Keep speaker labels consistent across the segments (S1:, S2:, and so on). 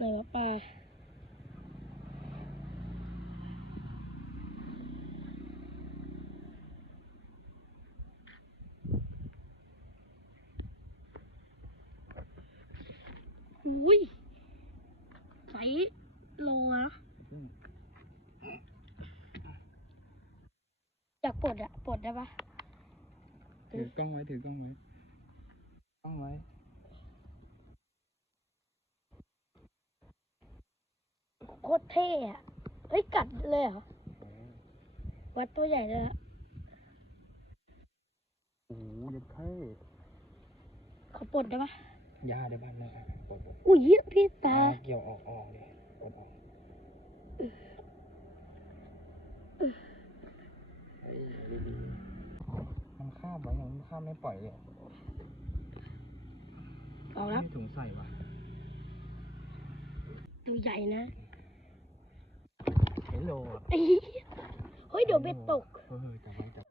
S1: ไหนวะปลาอุ้ยไซส์โลนะอยากปลดอะปลดได้ปะ
S2: ถือกล้องไว้ถือกล้องไว้กล้องไว้
S1: โค ตรเท่อะเฮ้ยกัดเลยเหรอ วัดตัวใหญ่เลยอะ
S2: โอ้โหเด็ดเท่
S1: เขาปลดได้ปะ
S2: ยาเดี๋ยวบ้านมาอะปลดปลด
S1: อุ้ยพี่ตา
S2: เกี่ยวออกออกดิปลดออกเฮ้ยดีๆมันคาบไว้ยังมันคาบไม่ปล่อยเลย
S1: เอาแล้ว
S2: ไม่ถุงใส่ป่ะ
S1: ตัวใหญ่นะ
S2: เฮล โลอะ
S1: เฮ้ยเดี๋ยวเบ็ดตก
S2: เออจับไว้จับ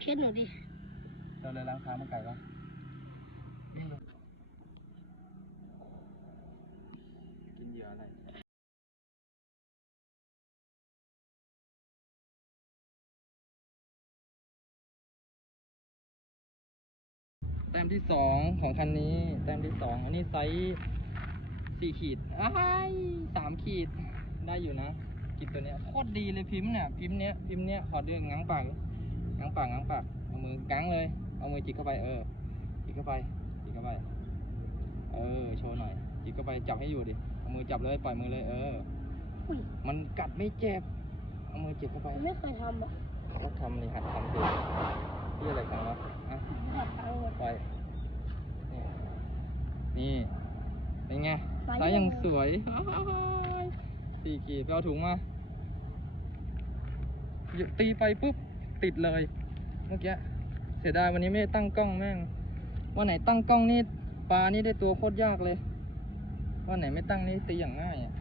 S2: เช็ด
S1: หนูดิ
S2: เราเลยล้างเท้ามาไก่ปะกินเยื่ออะไร แต้มที่สองของคันนี้ แต้มที่สองอันนี้ไซส์สี่ขีดอ้ายสามขีดได้อยู่นะกินตัวเนี้ยโคตรดีเลยพิมพ์เนี่ยพิมพ์เนี้ยพิมพ์เนี้ยขอเดืองง้างปากดิง้างปากง้างปากเอามือกังเลย เอามือจิกเข้าไปเออจิกเข้าไปจิกเข้าไป เออโชว์หน่อยจิกเข้าไปจับให้อยู่ดิเอามือจับเลยปล่อยมือเลย เออ
S1: อุ้ย
S2: มันกัดไม่เจ็บเอามือจิกเข้าไป
S1: ไม่เคยทำอะ
S2: ก็ทำนี่หัดทำสิ พี่อะไรกันวะอะปล่อยนี่ เป็นไง
S1: ส์
S2: ไซส์ยัง
S1: ยัง
S2: สวยสี่กีบไปเอาถุงมาหยุดตีไปปุ๊บ ติดเลย เมื่อกี้ เสียดายวันนี้ไม่ได้ตั้งกล้องแม่ง วันไหนตั้งกล้องนี่ปลานี่ได้ตัวโคตรยากเลย วันไหนไม่ตั้งนี่ตีอย่างง่ายอะ